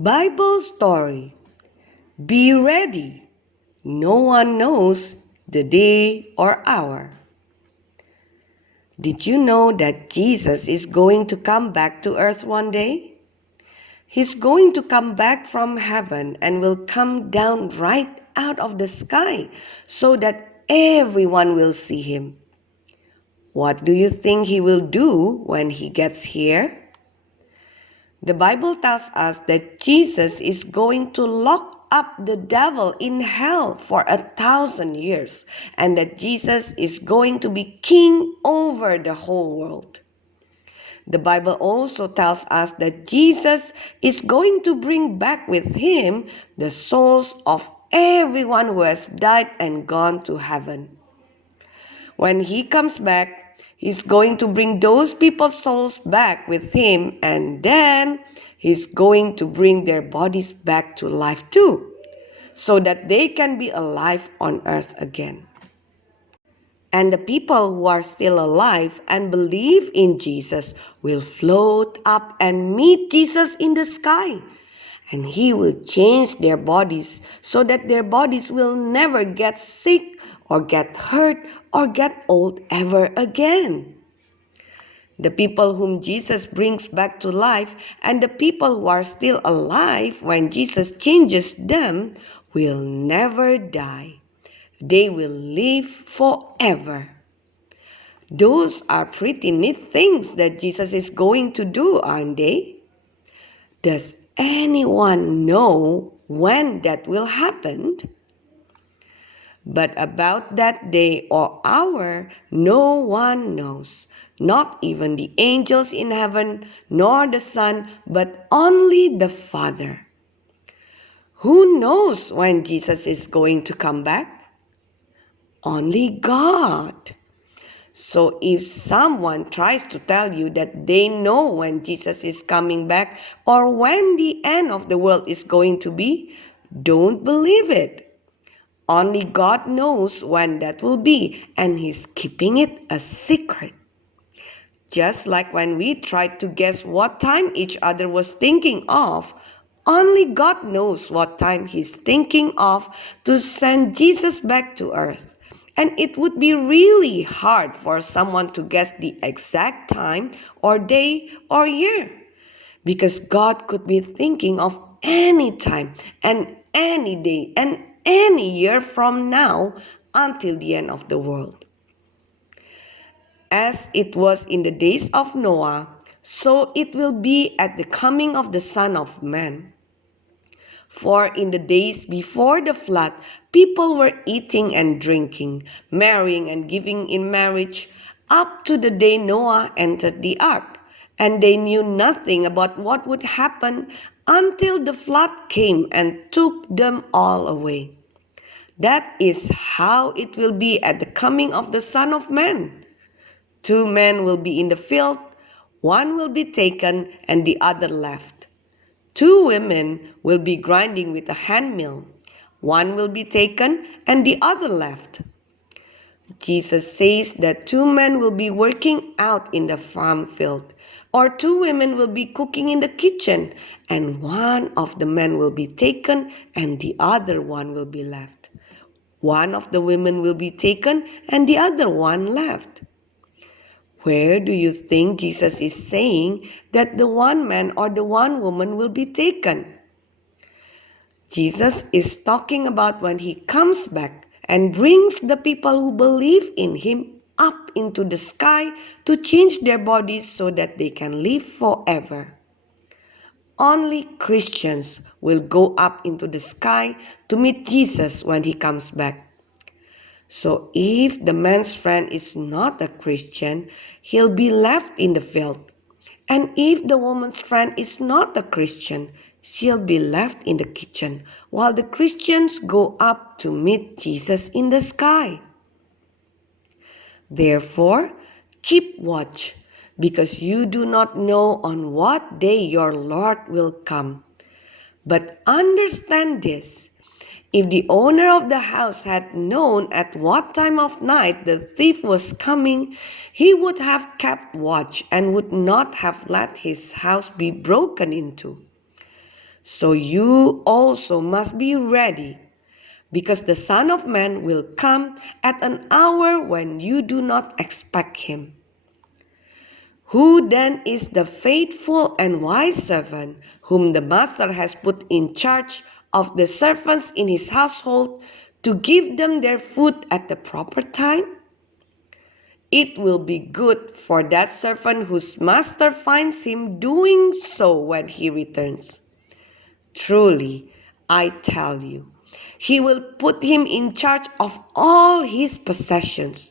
Bible story. Be ready. No one knows the day or hour. Did you know that Jesus is going to come back to earth one day? He's going to come back from heaven and will come down right out of the sky so that everyone will see him. What do you think he will do when he gets here? The Bible tells us that Jesus is going to lock up the devil in hell for 1,000 years and that Jesus is going to be king over the whole world. The Bible also tells us that Jesus is going to bring back with him the souls of everyone who has died and gone to heaven. When he comes back, he's going to bring those people's souls back with him, and then he's going to bring their bodies back to life too, so that they can be alive on earth again. And the people who are still alive and believe in Jesus will float up and meet Jesus in the sky. And he will change their bodies so that their bodies will never get sick or get hurt or get old ever again. The people whom Jesus brings back to life and the people who are still alive when Jesus changes them will never die. They will live forever. Those are pretty neat things that Jesus is going to do, aren't they? Does anyone know when that will happen? But about that day or hour, no one knows, not even the angels in heaven, nor the Son, but only the Father. Who knows when Jesus is going to come back? Only God. So if someone tries to tell you that they know when Jesus is coming back or when the end of the world is going to be, don't believe it. Only God knows when that will be, and He's keeping it a secret. Just like when we tried to guess what time each other was thinking of, only God knows what time He's thinking of to send Jesus back to earth. And it would be really hard for someone to guess the exact time or day or year, because God could be thinking of any time and any day and any year from now until the end of the world. As it was in the days of Noah, so it will be at the coming of the Son of Man. For in the days before the flood, people were eating and drinking, marrying and giving in marriage, up to the day Noah entered the ark. And they knew nothing about what would happen until the flood came and took them all away. That is how it will be at the coming of the Son of Man. 2 men will be in the field, one will be taken and the other left. 2 women will be grinding with a hand mill. One will be taken and the other left. Jesus says that 2 men will be working out in the farm field, or 2 women will be cooking in the kitchen, and one of the men will be taken and the other one will be left. One of the women will be taken and the other one left. Where do you think Jesus is saying that the 1 man or the 1 woman will be taken? Jesus is talking about when he comes back and brings the people who believe in him up into the sky to change their bodies so that they can live forever. Only Christians will go up into the sky to meet Jesus when he comes back. So if the man's friend is not a Christian, he'll be left in the field. And if the woman's friend is not a Christian, she'll be left in the kitchen while the Christians go up to meet Jesus in the sky. Therefore, keep watch, because you do not know on what day your Lord will come. But understand this. If the owner of the house had known at what time of night the thief was coming, he would have kept watch and would not have let his house be broken into. So you also must be ready, because the Son of Man will come at an hour when you do not expect him. Who then is the faithful and wise servant whom the master has put in charge of the servants in his household to give them their food at the proper time? It will be good for that servant whose master finds him doing so when he returns. Truly, I tell you, he will put him in charge of all his possessions.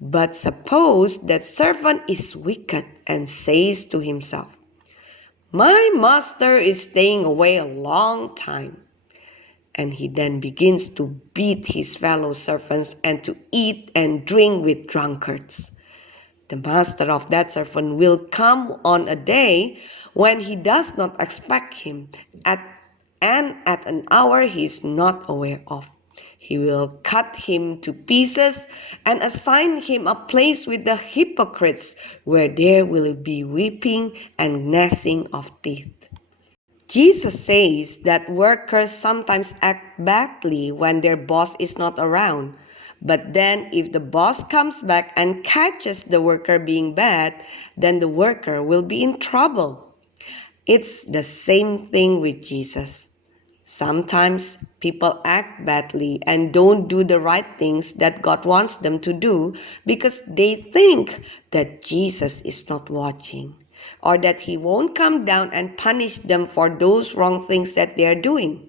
But suppose that servant is wicked and says to himself, "My master is staying away a long time." And he then begins to beat his fellow servants and to eat and drink with drunkards. The master of that servant will come on a day when he does not expect him, and at an hour he is not aware of. He will cut him to pieces and assign him a place with the hypocrites, where there will be weeping and gnashing of teeth. Jesus says that workers sometimes act badly when their boss is not around. But then if the boss comes back and catches the worker being bad, then the worker will be in trouble. It's the same thing with Jesus. Sometimes people act badly and don't do the right things that God wants them to do because they think that Jesus is not watching, or that he won't come down and punish them for those wrong things that they are doing.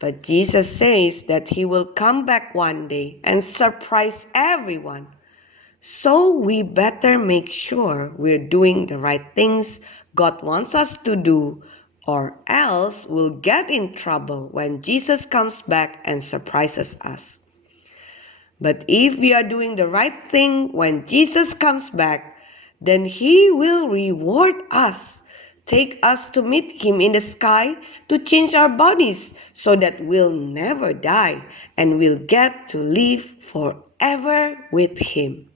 But Jesus says that he will come back one day and surprise everyone. So we better make sure we're doing the right things God wants us to do, or else we'll get in trouble when Jesus comes back and surprises us. But if we are doing the right thing when Jesus comes back, then he will reward us, take us to meet him in the sky to change our bodies so that we'll never die and we'll get to live forever with him.